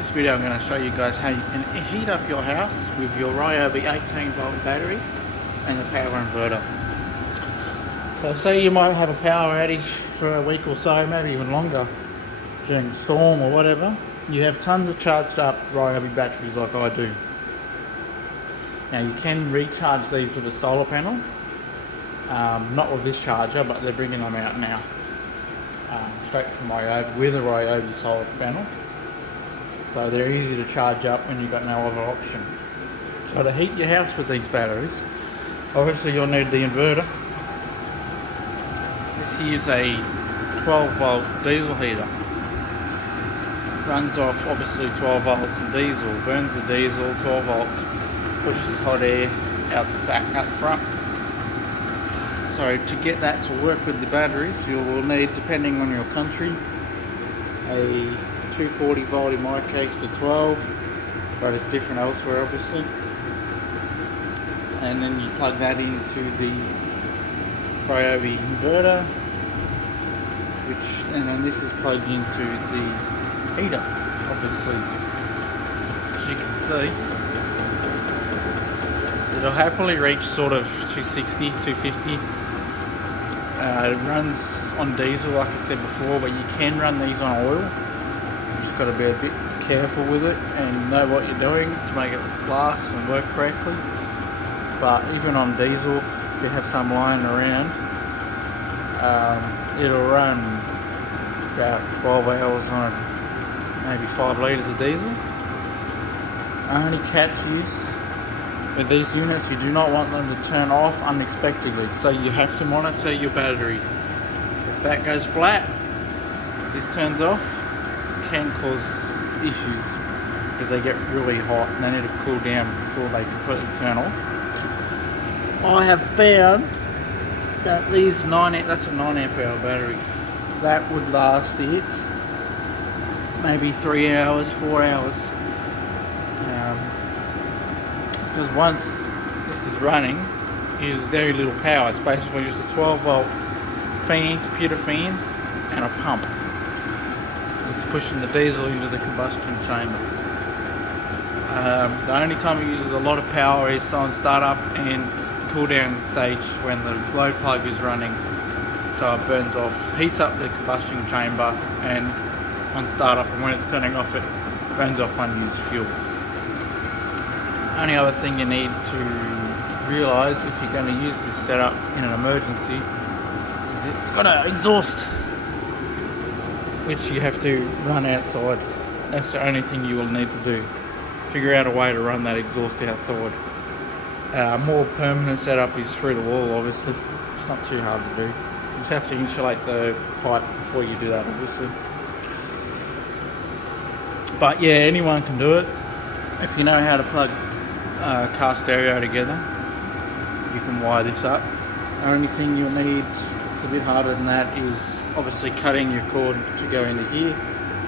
This video I'm going to show you guys how you can heat up your house with your Ryobi 18V batteries and the power inverter. So say you might have a power outage for a week or so, maybe even longer, during a storm or whatever. You have tons of charged up Ryobi batteries like I do. Now you can recharge these with a solar panel, not with this charger, but they're bringing them out now, straight from Ryobi with a Ryobi solar panel. So they're easy to charge up when you've got no other option. So to heat your house with these batteries, obviously you'll need the inverter. This here's a 12V diesel heater. Runs off obviously 12 volts and diesel, burns the diesel, 12 volts, pushes hot air out the back, out front. So to get that to work with the batteries, you will need, depending on your country, a 240V in my case to 12, but it's different elsewhere obviously. And then you plug that into the Ryobi inverter, and then this is plugged into the heater, obviously. As you can see, it'll happily reach sort of 260, 250. It runs on diesel like I said before, but you can run these on oil. You just got to be a bit careful with it and know what you're doing to make it last and work correctly. But even on diesel, if you have some lying around, it'll run about 12 hours on maybe 5 litres of diesel. Only catch is, with these units, you do not want them to turn off unexpectedly, so you have to monitor your battery. If that goes flat, this turns off, it can cause issues because they get really hot and they need to cool down before they completely turn off. I have found that these that's a 9 amp hour battery, that would last it maybe 3 hours, 4 hours. Because once this is running, it uses very little power. It's basically just a 12V fan, computer fan, and a pump. It's pushing the diesel into the combustion chamber. The only time it uses a lot of power is on startup and cool down stage when the glow plug is running. So it burns off, heats up the combustion chamber, and on startup, and when it's turning off, it burns off unused fuel. Only other thing you need to realise if you're going to use this setup in an emergency is it's got an exhaust, which you have to run outside. That's the only thing you will need to do. Figure out a way to run that exhaust outside. More permanent setup is through the wall, obviously. It's not too hard to do. You just have to insulate the pipe before you do that, obviously. But yeah, anyone can do it. If you know how to plug car stereo together, you can wire this up. The only thing you'll need, it's a bit harder than that, is obviously cutting your cord to go into here.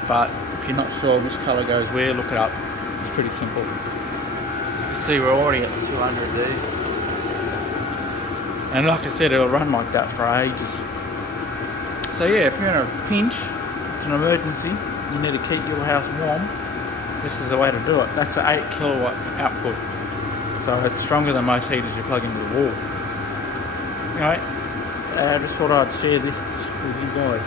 But if you're not sure which colour goes where, look it up. It's pretty simple. You see we're already at 200 there. And like I said, it'll run like that for ages. So yeah, if you're in a pinch, it's an emergency, you need to keep your house warm, this is the way to do it. That's an 8 kilowatt output. So it's stronger than most heaters you plug into the wall. Anyway, I just thought I'd share this with you guys.